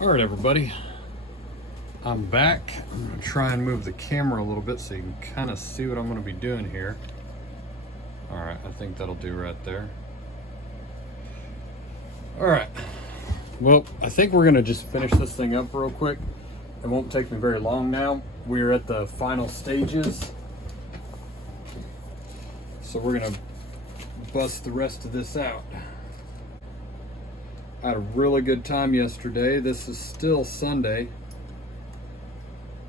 All right, everybody, I'm back. I'm gonna try and move the camera a little bit so you can kind of see what I'm gonna be doing here. All right, I think that'll do right there. All right, well, I think we're gonna just finish this thing up real quick. It won't take me very long now. We're at the final stages. So we're gonna bust the rest of this out. I had a really good time yesterday. This is still Sunday.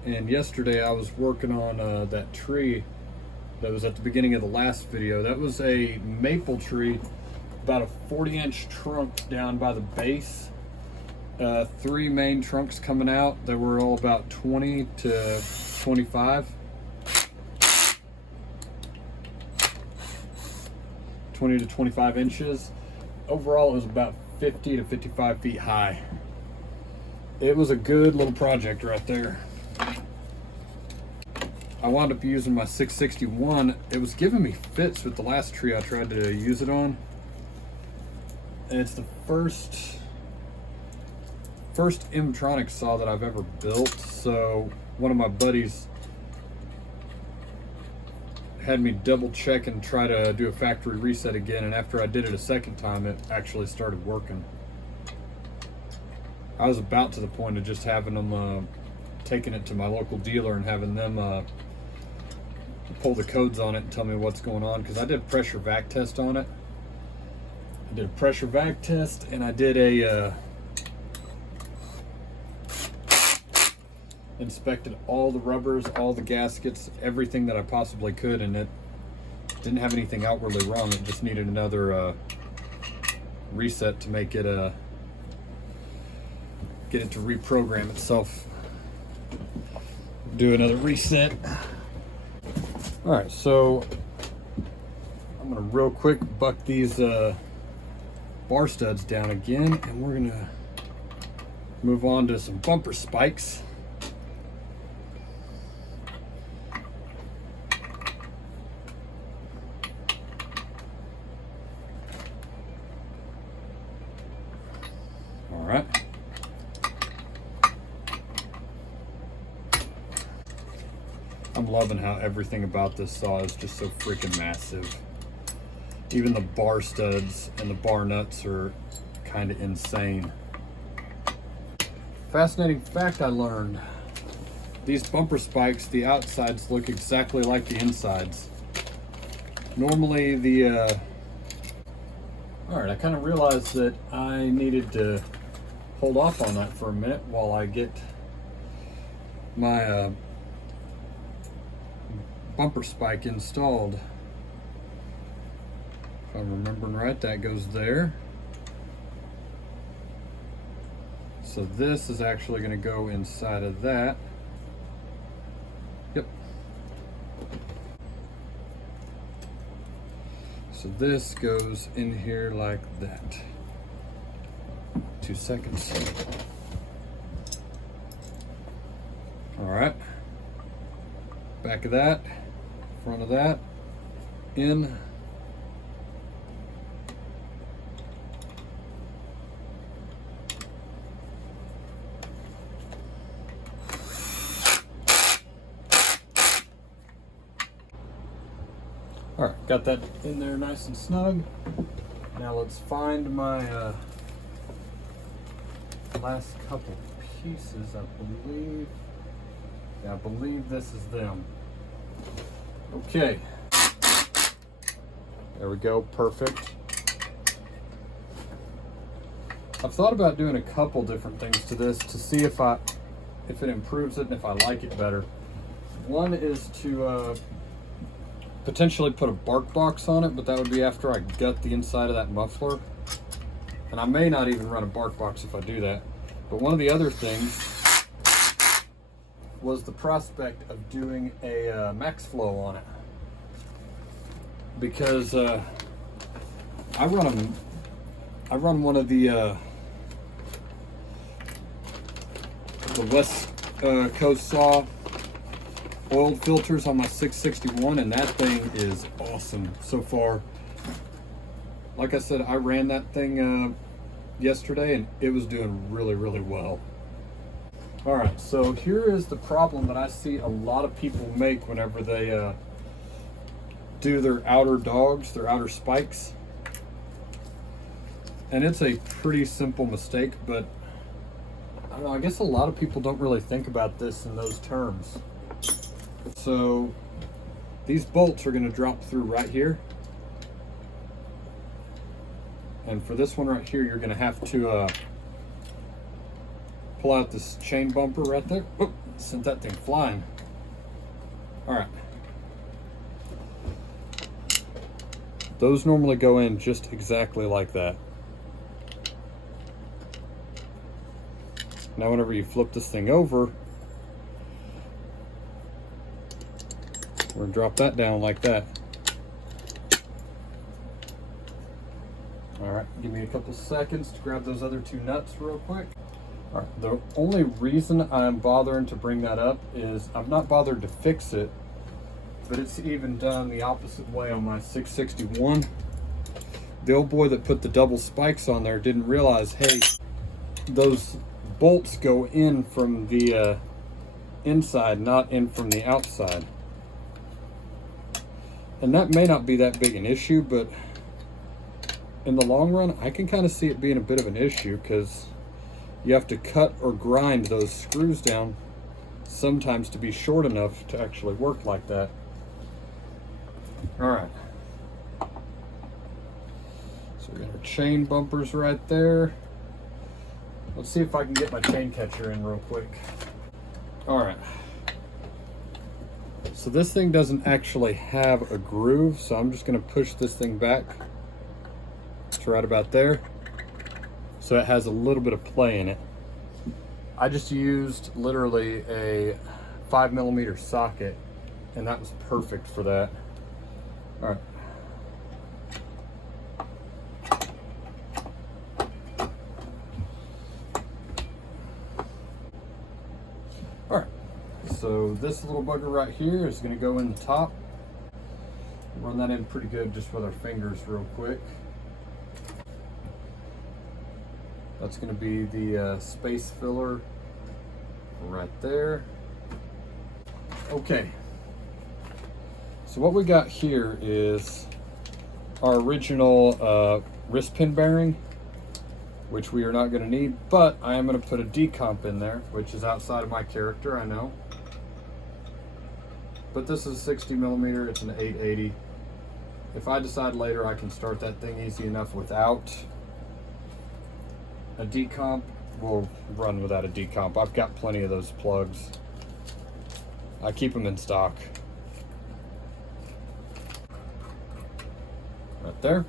And yesterday I was working on that tree that was at the beginning of the last video. That was a maple tree, about a 40-inch trunk down by the base. 3 main trunks coming out. They were all about 20 to 25. 20 to 25 inches. Overall, it was about 50 to 55 feet high. It was a good little project right there. I wound up using my 661. It was giving me fits with the last tree I tried to use it on. And it's the first M-Tronic saw that I've ever built. So one of my buddies had me double check and try to do a factory reset again, and after I did it a second time, it actually started working. I was about to the point of just having them taking it to my local dealer and having them pull the codes on it and tell me what's going on, because I did a pressure vac test on it. I did a pressure vac test, and I did a inspected all the rubbers, all the gaskets, everything that I possibly could, and it didn't have anything outwardly wrong. It just needed another reset to make it get it to reprogram itself. Do another reset. All right, so I'm gonna real quick buck these bar studs down again, and we're gonna move on to some bumper spikes. All right. I'm loving how everything about this saw is just so freaking massive. Even the bar studs and the bar nuts are kind of insane. Fascinating fact I learned. These bumper spikes, the outsides look exactly like the insides. Normally Alright, I kind of realized that I needed to hold off on that for a minute while I get my bumper spike installed. If I'm remembering right, that goes there. So this is actually going to go inside of that. Yep. So this goes in here like that. 2 seconds. All right. Back of that, front of that, in. All right, got that in there nice and snug. Now let's find my last couple pieces, I believe. Yeah, I believe this is them. Okay. There we go, perfect. I've thought about doing a couple different things to this to see if it improves it and if I like it better. One is to potentially put a bark box on it, but that would be after I gut the inside of that muffler. And I may not even run a bark box if I do that. But one of the other things was the prospect of doing a max flow on it, because I run one of the West Coast saw oiled filters on my 661, and that thing is awesome so far. Like I said, I ran that thing yesterday and it was doing really, really well. All right, so here is the problem that I see a lot of people make whenever they do their outer dogs, their outer spikes. And it's a pretty simple mistake, but I don't know, I guess a lot of people don't really think about this in those terms. So these bolts are going to drop through right here. And for this one right here, you're going to have to pull out this chain bumper right there. Whoop, sent that thing flying. All right. Those normally go in just exactly like that. Now whenever you flip this thing over, we're gonna drop that down like that. All right, give me a couple seconds to grab those other two nuts real quick. All right, the only reason I'm bothering to bring that up is I'm not bothered to fix it, but it's even done the opposite way on my 661. The old boy that put the double spikes on there didn't realize, hey, those bolts go in from the inside, not in from the outside. And that may not be that big an issue, but in the long run, I can kind of see it being a bit of an issue because you have to cut or grind those screws down sometimes to be short enough to actually work like that. All right. So we got our chain bumpers right there. Let's see if I can get my chain catcher in real quick. All right. So this thing doesn't actually have a groove, so I'm just going to push this thing back to right about there, so it has a little bit of play in it. I just used literally a 5mm socket, and that was perfect for that. All right. All right, so this little bugger right here is going to go in the top. Run that in pretty good just with our fingers real quick. That's going to be the space filler right there. Okay, so what we got here is our original wrist pin bearing, which we are not going to need, but I am going to put a decomp in there, which is outside of my character, I know. But this is 60mm, it's an 880. If I decide later I can start that thing easy enough without a decomp, we'll run without a decomp. I've got plenty of those plugs. I keep them in stock. Right there.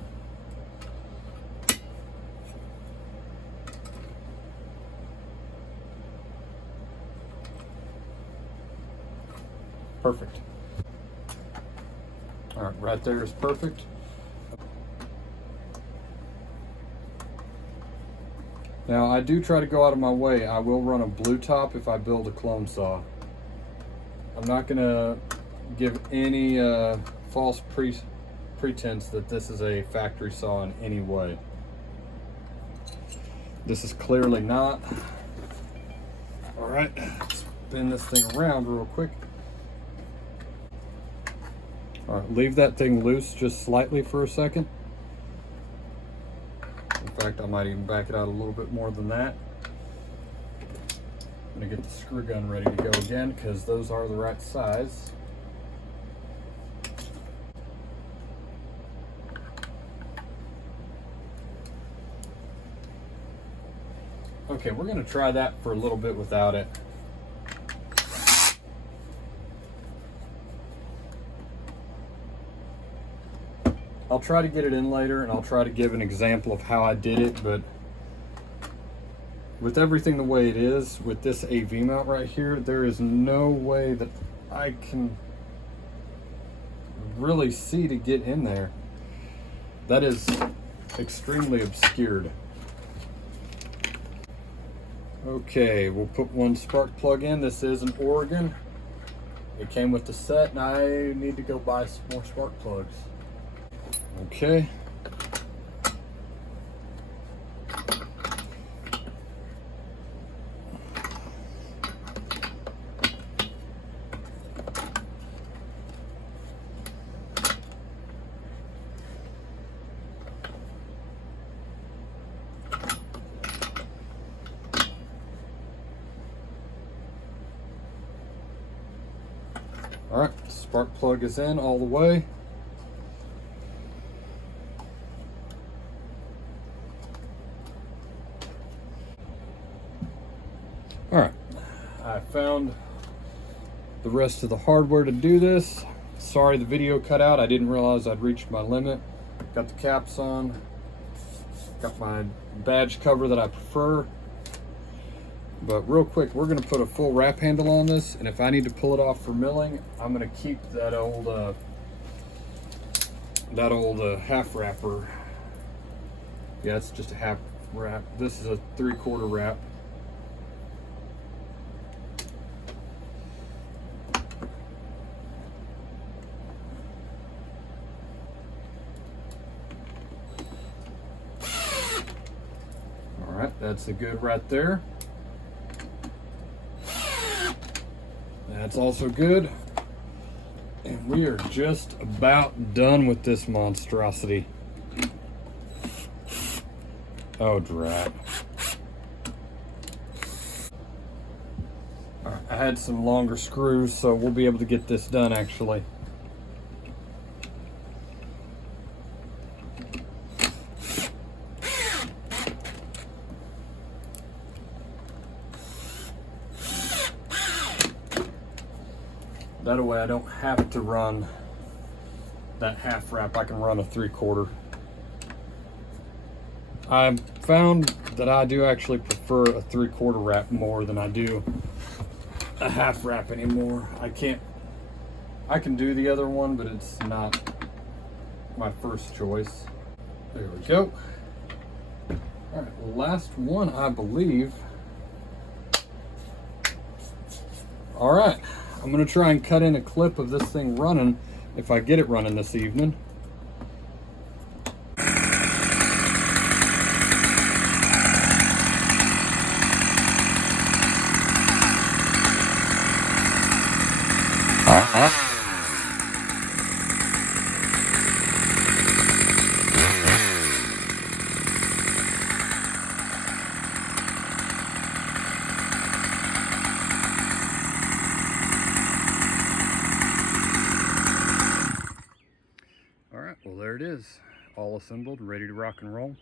Perfect. All right, right there is perfect. Now I do try to go out of my way. I will run a blue top if I build a clone saw. I'm not gonna give any false pretense that this is a factory saw in any way. This is clearly not. All right, spin this thing around real quick. All right, leave that thing loose just slightly for a second. In fact, I might even back it out a little bit more than that. I'm gonna get the screw gun ready to go again because those are the right size. Okay, we're gonna try that for a little bit without it. I'll try to get it in later and I'll try to give an example of how I did it, but with everything the way it is, with this AV mount right here, there is no way that I can really see to get in there. That is extremely obscured. Okay, we'll put one spark plug in. This is an Oregon. It came with the set and I need to go buy some more spark plugs. Okay. Spark plug is in all the way. All right, I found the rest of the hardware to do this. Sorry the video cut out. I didn't realize I'd reached my limit. Got the caps on. Got my badge cover that I prefer. But real quick, we're gonna put a full wrap handle on this, and if I need to pull it off for milling, I'm gonna keep that old half wrapper. Yeah, it's just a half wrap. This is a 3/4 wrap. All right, that's a good right there. That's also good. And we are just about done with this monstrosity. Oh, drat. All right, I had some longer screws, so we'll be able to get this done actually. That way I don't have to run that half wrap. I can run a 3/4. I found that I do actually prefer a 3/4 wrap more than I do a half wrap anymore. I can do the other one, but it's not my first choice. There we go. All right, last one, I believe. All right. I'm gonna try and cut in a clip of this thing running if I get it running this evening. Well, there it is, all assembled, ready to rock and roll.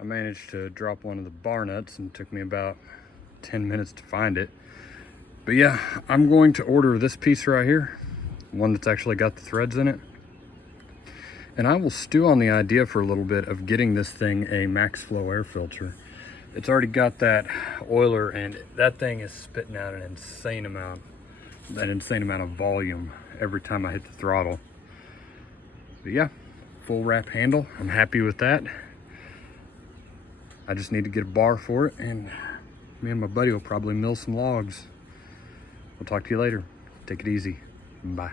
I managed to drop one of the bar nuts and it took me about 10 minutes to find it. But yeah, I'm going to order this piece right here, one that's actually got the threads in it. And I will stew on the idea for a little bit of getting this thing a MaxxFlow air filter. It's already got that oiler, and that thing is spitting out an insane amount of volume every time I hit the throttle. But yeah, full wrap handle. I'm happy with that. I just need to get a bar for it, and me and my buddy will probably mill some logs. We'll talk to you later. Take it easy. Bye.